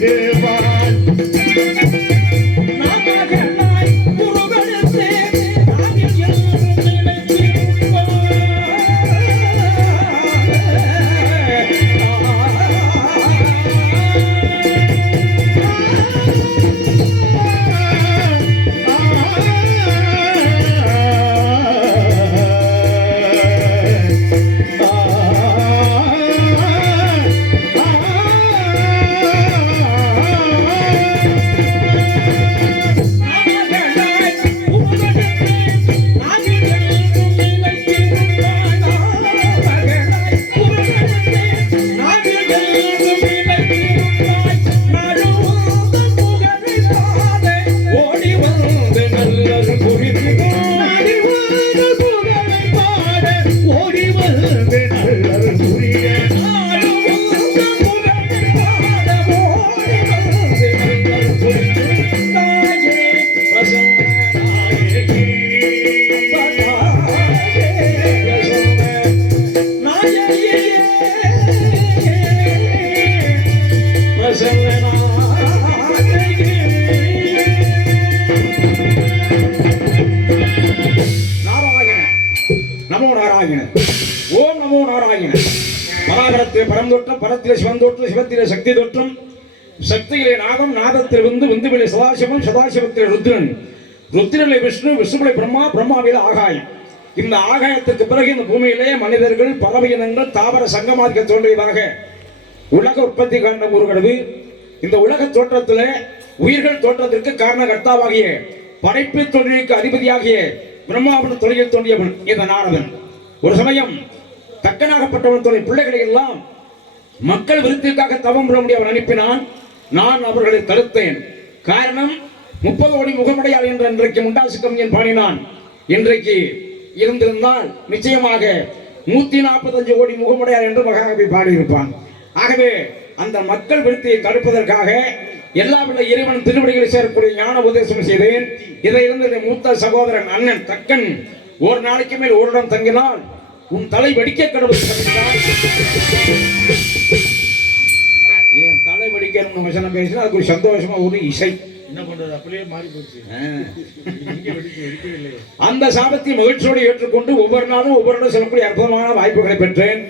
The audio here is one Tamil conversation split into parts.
Yeah. தோற்றம் பரத்திலே சிவன் தோற்றம் சிவத்திலே சக்தி தோற்றம். சக்தியிலே நாதம் நாதத்தில் வந்து விந்துவிலே சதாசிவம் சதாசிவத்திலே ருத்ரன். ருத்ரனிலே விஷ்ணு விஷ்ணுவிலே பிரம்மா பிரம்மாவிலே ஆகாயம் இந்த ஆகாயத்திற்கு பிறகு இந்த பூமியிலே மனிதர்கள் பறவை இனங்கள் தாவர சங்கமாதிக்க தோன்றியதாக உலக உற்பத்தி காண்ட கூறுகிறது. இந்த உலக தோற்றத்தில் உயிர்கள் தோற்றத்திற்கு காரணகர்த்தாவாகிய படைப்பு தொழிலுக்கு அதிபதியாகிய பிரம்மாவின் தொழிலில் தோன்றியவன் இந்த நாரதன். ஒரு சமயம் தக்கனாகப்பட்டவன் தொழில் பிள்ளைகளை எல்லாம் மக்கள் விருத்திற்காக தவம் பெற அவன் அனுப்பினான். நான் அவர்களை தடுத்தேன். காரணம் முப்பது கோடி முகமுடையாள் என்று இன்றைக்கு முண்டாசுக்கம் என் பாடினான். இன்றைக்கு இருந்திருந்தால் நிச்சயமாக நூத்தி நாற்பத்தஞ்சு கோடி முகமுடையார் என்று மகாகவி பாடியிருப்பான். ஆகவே அந்த மக்கள் விருத்தியை தடுப்பதற்காக எல்லா விட இறைவன் திருவடிகளை சேரக்கூடிய ஞான உபதேசம் செய்தேன். இதை இருந்து மூத்த சகோதரன் அண்ணன் தக்கன் ஒரு நாளைக்கு மேல் ஓரிடம் தங்கினால் உன் தலை வெடிக்க கடவுள் வெடிக்கணும்னு வசனம் பேசினா அதுக்கு ஒரு சந்தோஷமா ஒரு இசை. என்ன பண்றது? அப்படியே மாறி போச்சு அந்த சாபத்தை மகிழ்ச்சியோடு ஏற்றுக்கொண்டு ஒவ்வொரு நாளும் ஒவ்வொரு இடம் செல்லக்கூடிய அற்புதமான வாய்ப்புகளை பெற்றேன்.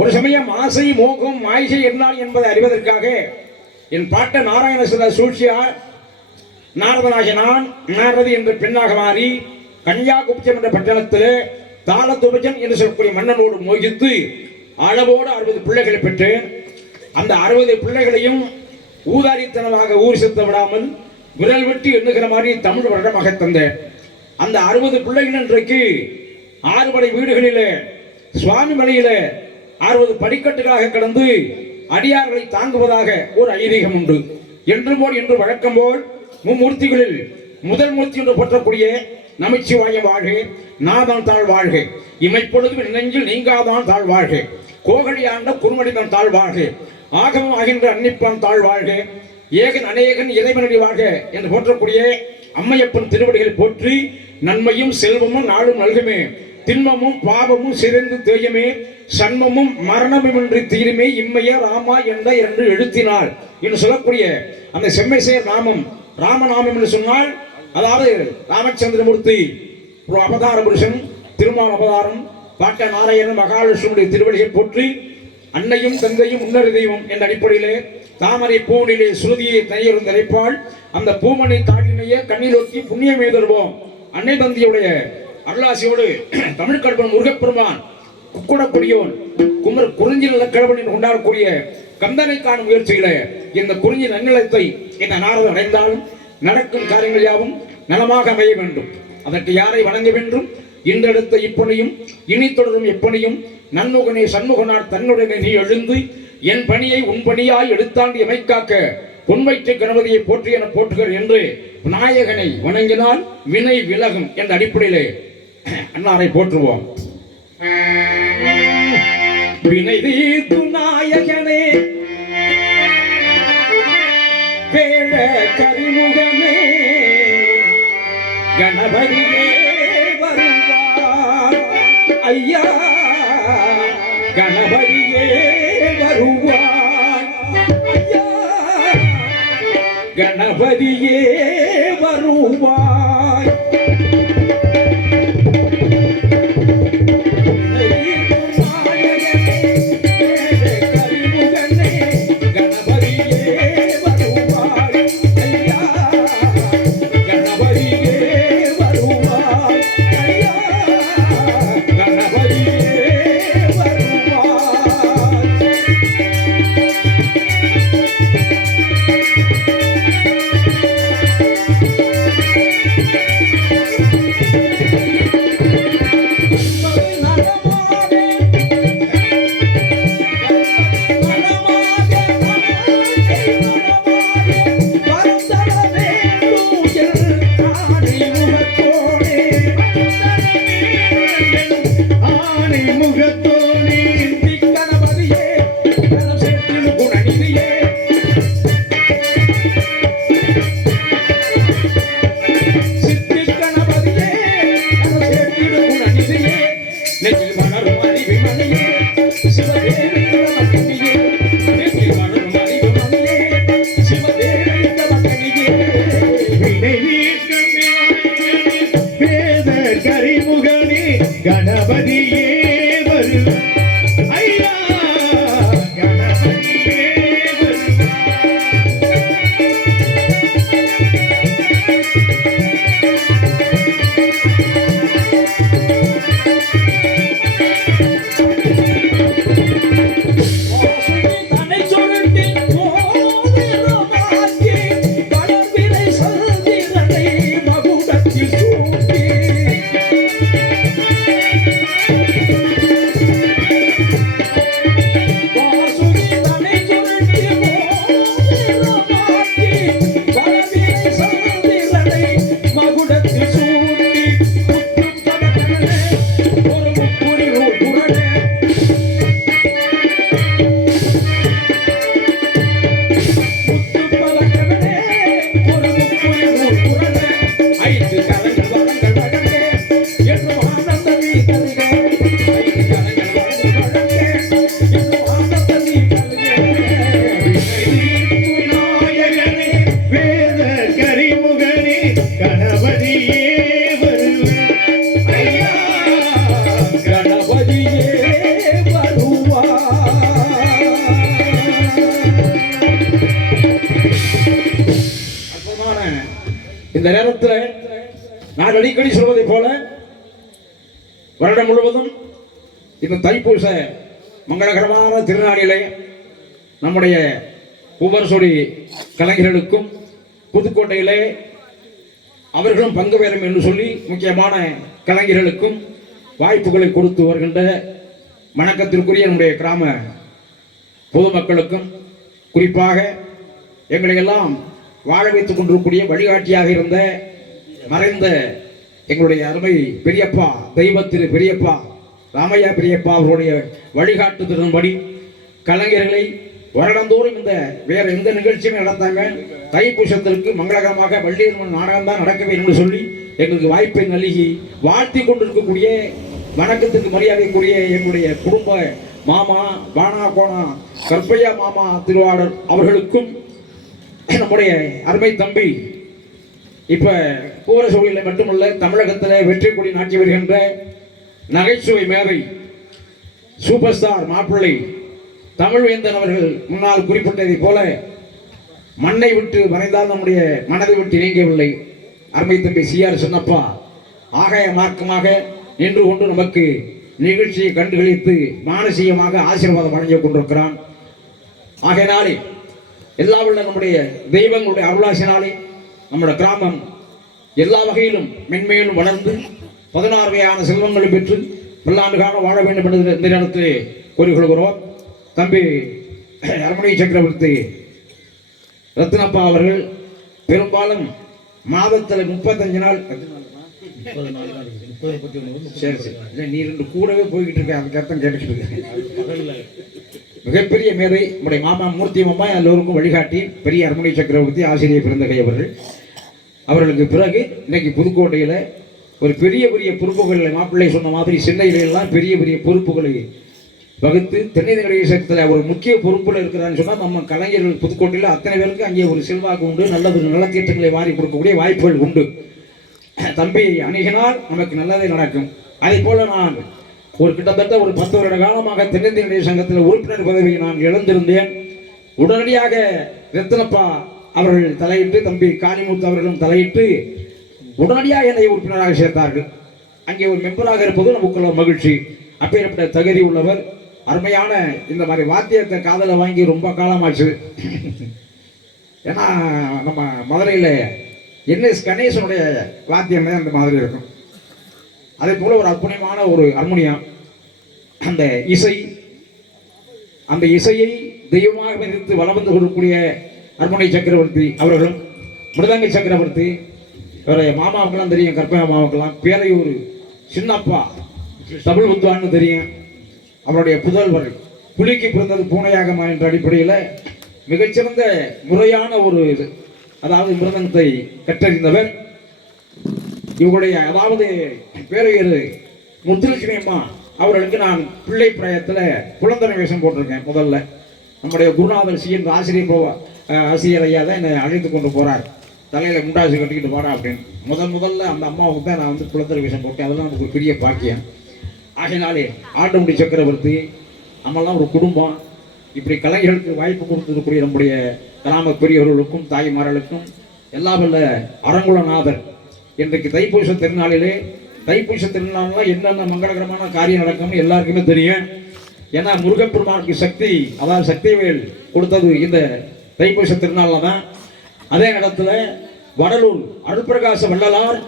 ஒரு சமயம் ஆசை மோகம் மாய்சை என்றால் என்பதை அறிவதற்காக என் பாட்ட நாராயண சில சூழ்ச்சியா நாரதனாகிய நான் நாரதி என்ற பெண்ணாக மாறி கன்யாகுப்ஜம் என்ற பட்டணத்தில் தாளதுபஜன் என்று சொல்லக்கூடிய மன்னனோடு மோகித்து அளவோடு அறுபது பிள்ளைகளை பெற்றேன். அந்த அறுபது பிள்ளைகளையும் ஊதாரித்தனமாக ஊர் செத்த விடாமல் விரல் வெட்டி எண்ணுகிற மாதிரி தமிழ் வருடமாக தந்தேன் அந்த அறுபது பிள்ளைகள் இன்றைக்கு ஆறுபடை வீடுகளிலே சுவாமிமலையிலே அறுபது படிக்கட்டுகளாக கடந்து அடியார்களை தாங்குவதாக ஒரு ஐதீகம் உண்டு. என்று போல் என்று வழக்கம் போல் மும்மூர்த்திகளில் முதல் மூர்த்தி என்று போற்றக்கூடிய நமச்சிவாயம் வாழ்க நாதான் தாழ் வாழ்க. இமைப்பொழுதும் நெஞ்சில் நீங்காதான் தாழ் வாழ்க. கோகழி ஆண்ட குறுமடிதன் தாழ் வாழ்க. ஆகமம் ஆகின்ற அன்னிப்பான் தாழ் வாழ்க ஏகன் அநேகன் இறைவனடி வாழ்க என்று போற்றக்கூடிய அம்மையப்பன் திருவடிகளை போற்றி நன்மையும் செல்வமும் நாளும் நல்குமே. திண்மமும் பாவமும் சிறந்து தேயமே. சண்மமும் மரணமுமின்றி தீருமே. இம்மைய ராமா என்ற என்று எழுத்தினாள் என்று சொல்லக்கூடிய அந்த செம்மைசேர் நாமம் ராமநாமம் என்று சொன்னால் அதாவது ராமச்சந்திரமூர்த்தி அவதார புருஷன் திருமால் அவதாரம் பாட்ட நாராயணன் மகாலட்சுமியுடைய திருவடியை போற்றி அன்னையும் தந்தையும் முன்னறி தெய்வம் என்ற அடிப்படையிலே தாமரை பூவனிலே சுருதியை தனியரும் அந்த பூமனை தாழினையே கண்ணீர் ஒத்தி புண்ணியம் எழுதருவோம் அன்னை தந்தையுடைய அருளாசியோடு தமிழ் கல்வன் முருகப்பெருமான் குக்குடக்கூடியவன் குமர் குறிஞ்சி நிலக்கிழவனின் கொண்டாடக்கூடிய கந்தனை காணும் முயற்சியில இந்த குறிஞ்சி நன்னிலத்தை இந்த நாரதம் அடைந்தாலும் நடக்கும் காரியங்கள் யாவும் நலமாக அமைய வேண்டும். அதற்கு யாரை வணங்க வேண்டும்? இன்றெடுத்த இப்பணியும் இனி தொடரும் எப்பணியும் நன்முகனே சண்முகனார் தன்னுடனே நீ எழுந்து என் பணியை உன் பணியாய் எடுத்தாண்டி எமைக்காக்க பொன்வைத்து கணபதியை போற்றி என போற்றுகிறேன் என்று நாயகனை வணங்கினால் வினை விலகும் என்ற அடிப்படையிலே அன்னாரை போற்றுவோம். வினை தீர்த்து நாயகனே வேழ கரிமுகமே கணபதியே ஐயா கணபதியே வருவார் ஐயா கணபதியே வருவாய் வருவாய். நம்முடைய உபரசொடி கலைஞர்களுக்கும் புதுக்கோட்டையிலே அவர்களும் பங்கு பெறும் என்று சொல்லி முக்கியமான கலைஞர்களுக்கும் வாய்ப்புகளை கொடுத்து வருகின்ற வணக்கத்திற்குரிய நம்முடைய கிராம பொதுமக்களுக்கும் குறிப்பாக எங்களை எல்லாம் வாழ வைத்துக் கொண்டிருக்கக்கூடிய வழிகாட்டியாக இருந்த மறைந்த எங்களுடைய அருமை பெரியப்பா தெய்வ திரு பெரியப்பா ராமையா பெரியப்பா அவருடைய வழிகாட்டுதலின்படி கலைஞர்களை வருடந்தோறும் இந்த வேற எந்த நிகழ்ச்சியும் நடத்தாங்க தைப்பூசத்திற்கு மங்களகரமாக வள்ளியம்மன் நாடகம் தான் நடக்க வேண்டும் என்று சொல்லி எங்களுக்கு வாய்ப்பை நல்கி வாழ்த்தி கொண்டிருக்கக்கூடிய வணக்கத்துக்கு மரியாதைக்குரிய எங்களுடைய குடும்ப மாமா பானா கோணா கற்பையா மாமா திருவாளர் அவர்களுக்கும் நம்முடைய அருமை தம்பி இப்ப கூற சூழலில் மட்டுமல்ல தமிழகத்தில் வெற்றி கொடி நாட்டி வருகின்ற நகைச்சுவை மேதை சூப்பர் ஸ்டார் மாப்பிள்ளை தமிழ்வேந்தன் அவர்கள் முன்னால் குறிப்பிட்டதைப் போல மண்ணை விட்டு மறைந்தால் நம்முடைய மனதை விட்டு நீங்கவில்லை. அருமை தம்பி சிஆர் சொன்னப்பா ஆகாய மார்க்கமாக நின்று கொண்டு நமக்கு நிகழ்ச்சியை கண்டுகளித்து மானசீகமாக ஆசீர்வாதம் வழங்கிக் கொண்டிருக்கிறான். ஆகையினாலே எல்லா உள்ள நம்முடைய தெய்வங்களுடைய அருளாசினாலே நம்முடைய கிராமம் எல்லா வகையிலும் மென்மேலும் வளர்ந்து பதினாறு வகையான செல்வங்களை பெற்று பல்லாண்டு காலம் வாழ வேண்டும் என்று இந்த நேரத்தில் கூறிக்கொள்கிறோம் தம்பி அரமணி சக்கரவர்த்தி ரத்னப்பா அவர்கள் பெரும்பாலும் மாதத்தில் முப்பத்தஞ்சு நாள். சரி சரி. நீ ரெண்டு கூடவே போய்கிட்டு இருக்க அதுக்கு அர்த்தம் கேட்டுக்கிட்டு மிகப்பெரிய மேதை நம்முடைய மாமா மூர்த்தி மாமா எல்லோருக்கும் வழிகாட்டி பெரிய அரண்மனை சக்கரவர்த்தி ஆசிரியர் பிறந்தகை அவர்கள். அவர்களுக்கு பிறகு இன்னைக்கு புதுக்கோட்டையில் ஒரு பெரிய பெரிய பொறுப்புகளை மாப்பிள்ளை சொன்ன மாதிரி சென்னையிலெல்லாம் பெரிய பெரிய பொறுப்புகளை வகுத்து தென்னிந்திய தேசத்தில் ஒரு முக்கிய பொறுப்பில் இருக்கிறான்னு சொன்னால் நம்ம கலைஞர்கள் புதுக்கோட்டையில் அத்தனை பேருக்கு அங்கே ஒரு செல்வாக்கு உண்டு நல்ல ஒரு நலத்திட்டங்களை வாரி கொடுக்கக்கூடிய வாய்ப்புகள் உண்டு. தம்பி அணுகினால் நமக்கு நல்லதே நடக்கும். அதே போல நான் ஒரு கிட்டத்தட்ட ஒரு பத்து வருட காலமாக தென்னிந்திய சங்கத்தில் உறுப்பினர் பதவியை நான் இழந்திருந்தேன். உடனடியாக ரத்னப்பா அவர்கள் தலையிட்டு தம்பி காளிமுத்து அவர்களும் தலையிட்டு உடனடியாக என்னை உறுப்பினராக சேர்த்தார்கள். அங்கே ஒரு மெம்பராக இருப்பது நமக்குள்ள மகிழ்ச்சி. அப்பேற்பட்ட தகுதி உள்ளவர். அருமையான இந்த மாதிரி வாத்தியத்தை காதலை வாங்கி ரொம்ப காலமாச்சு. ஏன்னா நம்ம மதுரையில் என்எஸ் கணேசனுடைய வாத்தியம் தான் அந்த மாதிரி இருக்கும். அதே போல் ஒரு அற்புதமான ஒரு ஹார்மோனியம் அந்த இசை அந்த இசையை தெய்வமாக நிறுத்து வளம் வந்து கொள்ளக்கூடிய அர்மனை சக்கரவர்த்தி அவர்களும் மிருதங்க சக்கரவர்த்தி இவரை மாமாவுக்கெல்லாம் தெரியும் கற்பக மாமாவுக்கெல்லாம். பேரையூர் சின்னப்பா தமிழ் புத்துவான்னு தெரியும். அவருடைய புதல்வர் புலிக்கு பிறந்தது பூனையாகமா என்ற அடிப்படையில் மிகச்சிறந்த முறையான ஒரு இது. அதாவது மிருதங்கத்தை கற்றறிந்தவர். இவருடைய அதாவது பேரையர் முத்துலட்சுமி அவர்களுக்கு நான் பிள்ளை பிராயத்தில் குழந்தனை வேஷம் போட்டிருக்கேன் முதல்ல. நம்முடைய குருநாதர் சிஎன் ஆசிரியர் போ- ஆசிரியர் ஐயா தான் என்னை அழைத்து கொண்டு போகிறார் தலையில் முண்டாசி கட்டிக்கிட்டு போறா அப்படின்னு. முதல் முதல்ல அந்த அம்மாவுக்கு தான் நான் வந்து குழந்தை வேஷம் போட்டேன். அதெல்லாம் நமக்கு ஒரு பெரிய பாக்கியம். ஆகையினாலே ஆண்டமுடி சக்கரவர்த்தி நம்மெல்லாம் ஒரு குடும்பம். இப்படி கலைஞர்களுக்கு வாய்ப்பு கொடுத்திருக்கக்கூடிய நம்முடைய கிராம பெரியவர்களுக்கும் தாய்மார்களுக்கும் எல்லா வல்ல அரங்குலநாதர் இன்றைக்கு தைப்பூச திருநாளிலே தைப்பூச திருநாளில் என்னென்ன மங்களகரமான காரியம் நடக்கும்னு எல்லாருக்குமே தெரியும். ஏன்னா முருகப்பெருமானுக்கு சக்தி அதாவது சக்திவேல் கொடுத்தது இந்த தைப்பூச திருநாளில் தான் அதே இடத்துல வடலூர் அருள்பிரகாச வள்ளலார்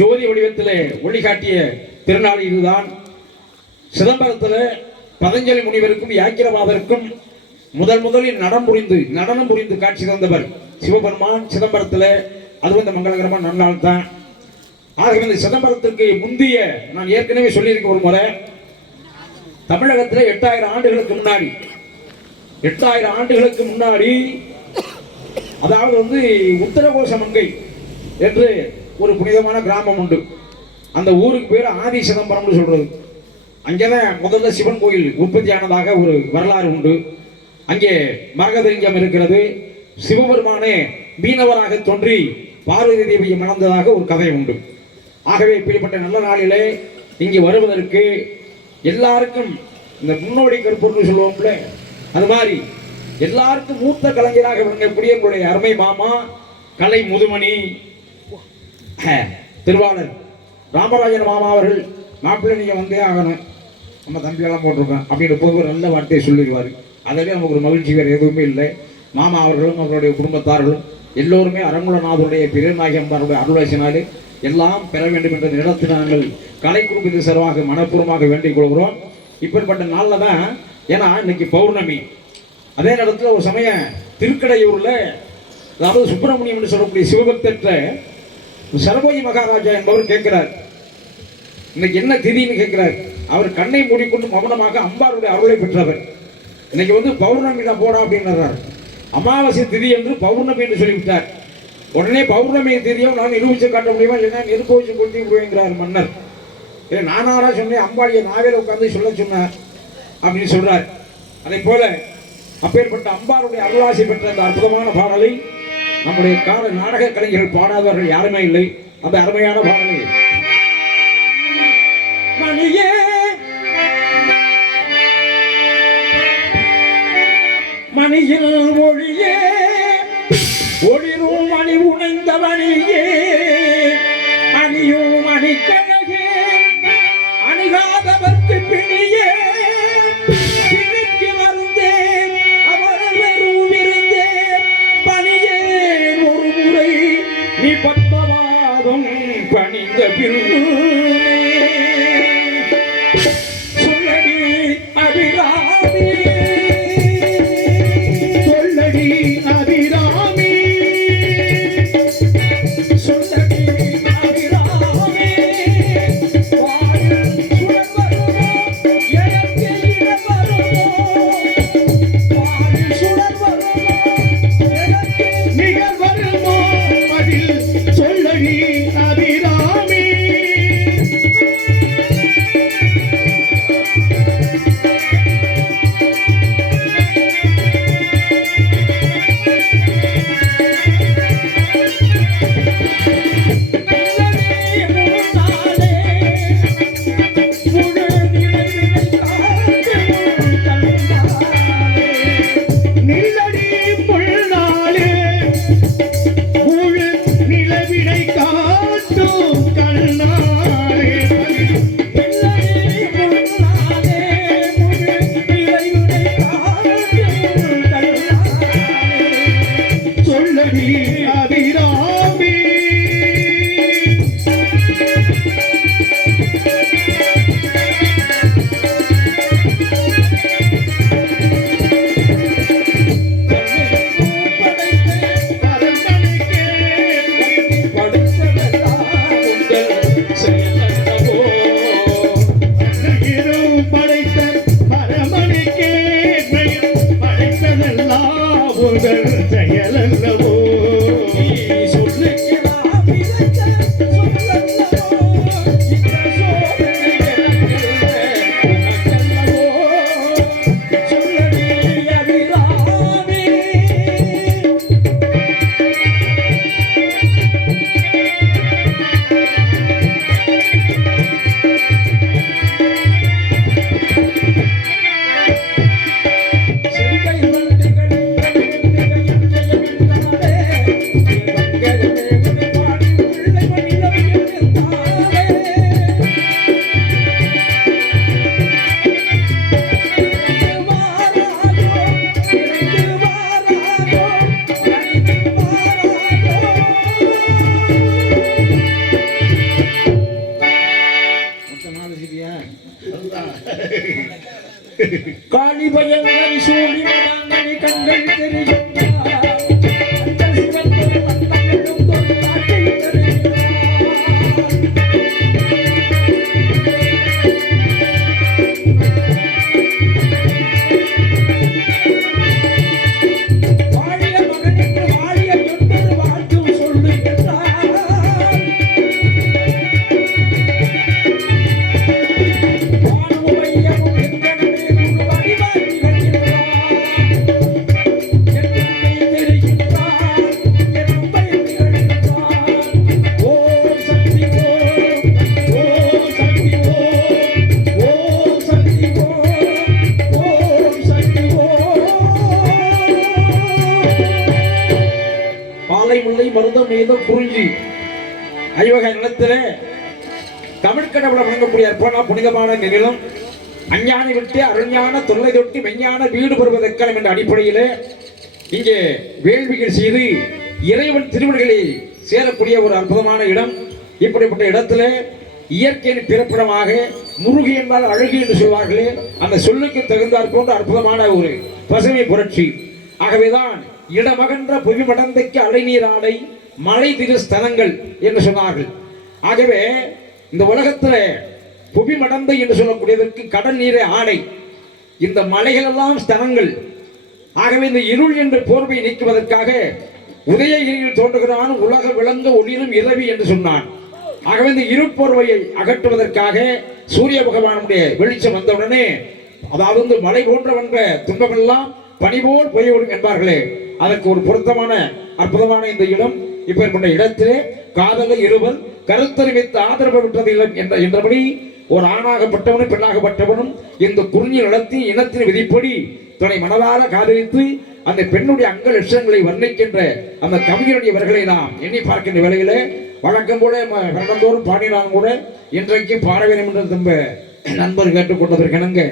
ஜோதி வடிவத்திலே ஒளி காட்டிய திருநாள் இதுதான். சிதம்பரத்தில் பதஞ்சலி முனிவருக்கும் யாக்கிரவாதருக்கும் முதல் முதலில் நடம் புரிந்து நடனம் புரிந்து காட்சி தந்தவர் சிவபெருமான் சிதம்பரத்தில். அது வந்து மங்களகரமான நன்னாள் தான் ஆகவே இந்த சிதம்பரத்திற்கு முந்திய நான் ஏற்கனவே சொல்லியிருக்க ஒரு முறை தமிழகத்தில் எட்டாயிரம் ஆண்டுகளுக்கு முன்னாடி எட்டாயிரம் ஆண்டுகளுக்கு முன்னாடி அதாவது வந்து உத்தரகோஷ மங்கை என்று ஒரு புனிதமான கிராமம் உண்டு. அந்த ஊருக்கு பேர் ஆதி சிதம்பரம்னு சொல்றது. அங்கேதான் முதல்ல சிவன் கோயில் உற்பத்தியானதாக ஒரு வரலாறு உண்டு. அங்கே மரகதலிங்கம் இருக்கிறது. சிவபெருமானே மீனவராக தோன்றி பார்வதி தேவியை மணந்ததாக ஒரு கதை உண்டு. ஆகவே இப்படிப்பட்ட நல்ல நாளிலே இங்கே வருவதற்கு எல்லாருக்கும் இந்த முன்னோடி கருப்பொருள் சொல்லுவோம்ல அது மாதிரி எல்லாருக்கும் மூத்த கலைஞராக விளங்கக்கூடிய உங்களுடைய அருமை மாமா கலை முதுமணி திருவாளர். ராமராஜன் மாமா அவர்கள் மாப்பிள்ளை நீங்கள் வந்தே ஆகணும். நம்ம தம்பியெல்லாம் போட்டிருக்கோம். அப்படின்னு போய் ஒரு நல்ல வார்த்தையை சொல்லிடுவார். அதவே நமக்கு ஒரு மகிழ்ச்சி வேறு எதுவுமே இல்லை. மாமா அவர்களும் அவருடைய குடும்பத்தார்களும் எல்லோருமே அரங்குலநாதருடைய பெருநாயகம்பாருடைய அருளாசினாலே எல்லாம் பெற வேண்டும் என்ற நிலத்தில் நாங்கள் கலை குறுக்கிட்டு சார்பாக மனப்பூர்வமாக வேண்டிக் கொள்கிறோம். இப்படிப்பட்ட நாளில் தான் ஏன்னா இன்னைக்கு பௌர்ணமி. அதே நேரத்தில் ஒரு சமயம் திருக்கடையூரில் அதாவது சுப்பிரமணியம் என்று சொல்லக்கூடிய சிவபக்தர்கிட்ட சரபோஜி மகாராஜா என்பவர் கேட்கிறார். இன்னைக்கு என்ன திதின்னு கேட்கிறார். அவர் கண்ணை மூடிக்கொண்டு மௌனமாக அம்பாருடைய அருளை பெற்றவர். இன்னைக்கு வந்து பௌர்ணமி தான் போடா அப்படின்றார். அமாவாசை திதி என்று பௌர்ணமி என்று சொல்லிவிட்டார். உடனே பௌர்ணமி திதியும் நான் நிரூபித்து காட்ட முடியுமா இல்லைன்னா நெருப்பு கொண்டு விடுவேங்கிறார் மன்னர். இல்லை நானாரா சொன்னேன் அம்பாளியை நாவேல உட்காந்து சொல்ல சொன்னார் அப்படின்னு சொல்றார். அதே போல அப்பேற்பட்ட அம்பாருடைய அருளாசி பெற்ற அந்த அற்புதமான பாடலை நம்முடைய கால நாடக கலைஞர்கள் பாடாதவர்கள் யாருமே இல்லை. அந்த அருமையான பாடலை மணியில் ஒளியே ஒளிரும் மணி உணைந்த மணியே அணியும் மணிக்கழகே அணிகாதவர்க்கு பிணியே பணிந்த பின்பு பாலை முல்லை குறிஞ்சி ஐவகை நிலத்திலே தமிழ் கடவுளை வணங்கக்கூடிய அற்பனா புனிதமான நிலம் அஞ்ஞானை விட்டு அருஞான தொல்லை தொட்டி மெஞ்ஞான வீடு பெறுவதற்கலம் என்ற அடிப்படையிலே இங்கே வேள்விகள் செய்து இறைவன் திருவிழிகளை சேரக்கூடிய ஒரு அற்புதமான இடம். இப்படிப்பட்ட இடத்துல இயற்கையின் பிறப்பிடமாக முருகி என்றால் அழகு என்று சொல்வார்களே அந்த சொல்லுக்கு தகுந்தார் போன்ற அற்புதமான ஒரு பசுமை புரட்சி. ஆகவேதான் இடமகன்ற புவி மடந்தைக்கு அலைநீர் ஆடை மலை திரு ஸ்தலங்கள் என்று சொன்னார்கள். ஆகவே இந்த உலகத்தில் புவி மடந்தை என்று சொல்லக்கூடியதற்கு கடல் நீரை ஆடை. இந்த மலைகளெல்லாம் ஸ்தலங்கள். ஆகவே இந்த இருள் என்ற போர்வை நீக்குவதற்காக உதயகிரியில் தோன்றுகிறான் உலக விளங்க ஒளிரும் இரவி என்று சொன்னான். ஆகவே இந்த இருப்போர்வையை அகற்றுவதற்காக சூரிய பகவானுடைய வெளிச்சம் வந்தவுடனே அதாவது இந்த மலை போன்றவன்ற துன்பமெல்லாம் பனி போல் போய்விடும் என்பார்களே. அதற்கு ஒரு பொருத்தமான அற்புதமான இந்த இடம் இப்பேற்பட்ட இடத்திலே காதல இருவர் கருத்தறிவித்து ஆதரவு விட்டது இல்லை என்ற என்றபடி ஒரு ஆணாகப்பட்டவனும் பெண்ணாகப்பட்டவனும் இந்த குறிஞ்சி நடத்தி இனத்தின் விதிப்படி துணை மனதார காதலித்து அந்த பெண்ணுடைய அங்க லட்சங்களை வர்ணிக்கின்ற அந்த கவிஞருடைய வரிகளை நாம் எண்ணி பார்க்கின்ற வேளையில வழக்கம் போல ம- பாடினாலும் கூட இன்றைக்கு பாட வேண்டும் என்று நம்ம நண்பர் கேட்டுக்கொண்டதற்கிணங்க